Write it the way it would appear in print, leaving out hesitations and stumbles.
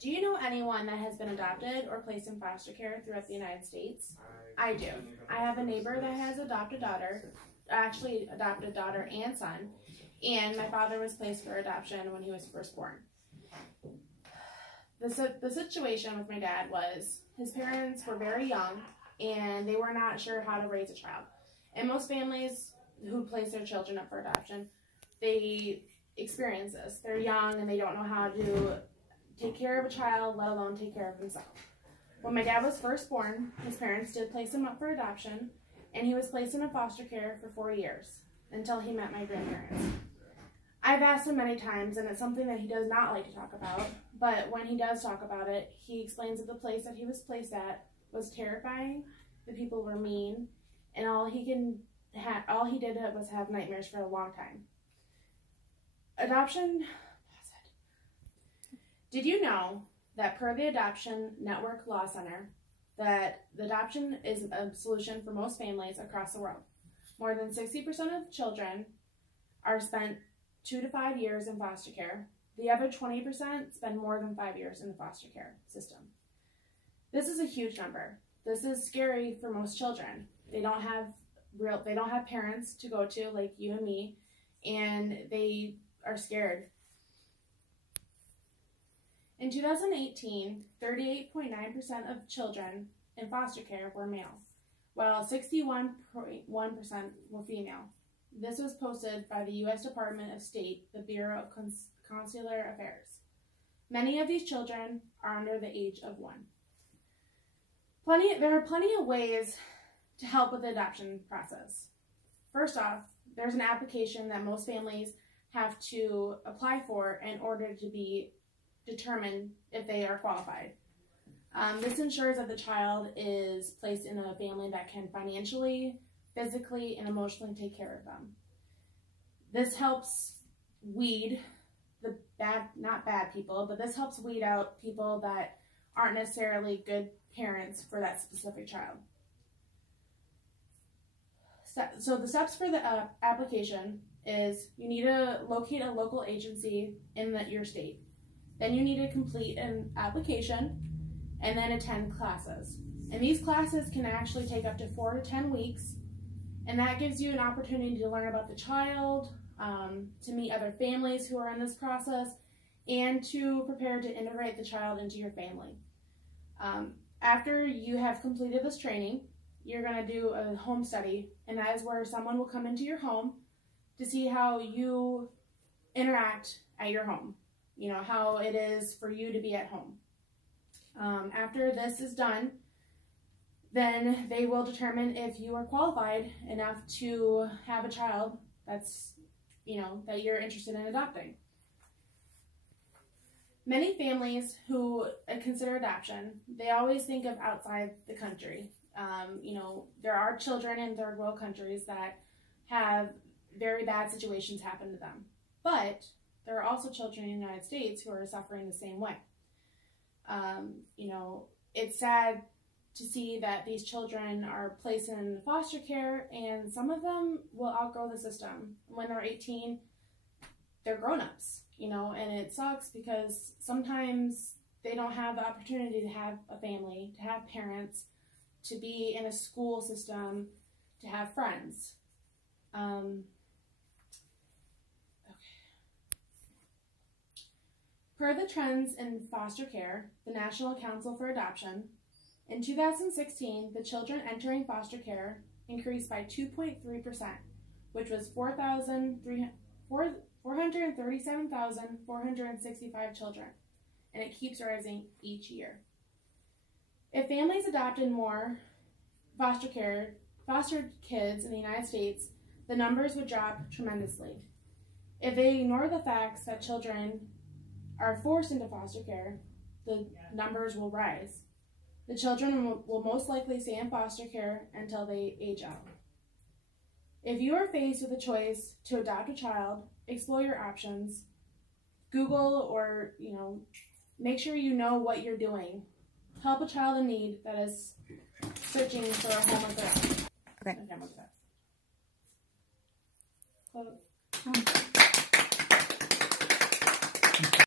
Do you know anyone that has been adopted or placed in foster care throughout the United States? I do. I have a neighbor that has adopted daughter and son, and my father was placed for adoption when he was first born. The situation with my dad was his parents were very young and they were not sure how to raise a child. And most families who place their children up for adoption, they experience this. They're young and they don't know how to take care of a child, let alone take care of themselves. When my dad was first born, his parents did place him up for adoption, and he was placed in a foster care for 4 years until he met my grandparents. I've asked him many times, and it's something that he does not like to talk about, but when he does talk about it, he explains that the place that he was placed at was terrifying, the people were mean, and all he did was have nightmares for a long time. Adoption. Did you know that per the Adoption Network Law Center, that the adoption is a solution for most families across the world? More than 60% of children are spent 2 to 5 years in foster care. The other 20% spend more than 5 years in the foster care system. This is a huge number. This is scary for most children. They don't have parents to go to like you and me, and they are scared. In 2018, 38.9% of children in foster care were male, while 61.1% were female. This was posted by the U.S. Department of State, the Bureau of Consular Affairs. Many of these children are under the age of 1. There are plenty of ways to help with the adoption process. First off, there's an application that most families have to apply for in order to be determine if they are qualified. This ensures that the child is placed in a family that can financially, physically, and emotionally take care of them. This helps weed the not bad people, but this helps weed out people that aren't necessarily good parents for that specific child. So the steps for the application is you need to locate a local agency in your state. Then you need to complete an application and then attend classes. And these classes can actually take up to 4 to 10 weeks. And that gives you an opportunity to learn about the child, to meet other families who are in this process, and to prepare to integrate the child into your family. After you have completed this training, you're going to do a home study, and that is where someone will come into your home to see how you interact at your home. You know, how it is for you to be at home. After this is done, then they will determine if you are qualified enough to have a child that's, that you're interested in adopting. Many families who consider adoption, they always think of outside the country. There are children in third world countries that have very bad situations happen to them. But there are also children in the United States who are suffering the same way. It's sad to see that these children are placed in foster care, and some of them will outgrow the system. When they're 18, they're grown-ups, and it sucks because sometimes they don't have the opportunity to have a family, to have parents, to be in a school system, to have friends. Per the trends in foster care, the National Council for Adoption, in 2016, the children entering foster care increased by 2.3%, which was 437,465 children, and it keeps rising each year. If families adopted more foster kids in the United States, the numbers would drop tremendously. If they ignore the facts that children are forced into foster care, the numbers will rise. The children will most likely stay in foster care until they age out. If you are faced with a choice to adopt a child, explore your options. Google or, make sure you know what you're doing. Help a child in need that is searching for a home of their own. Okay. Close.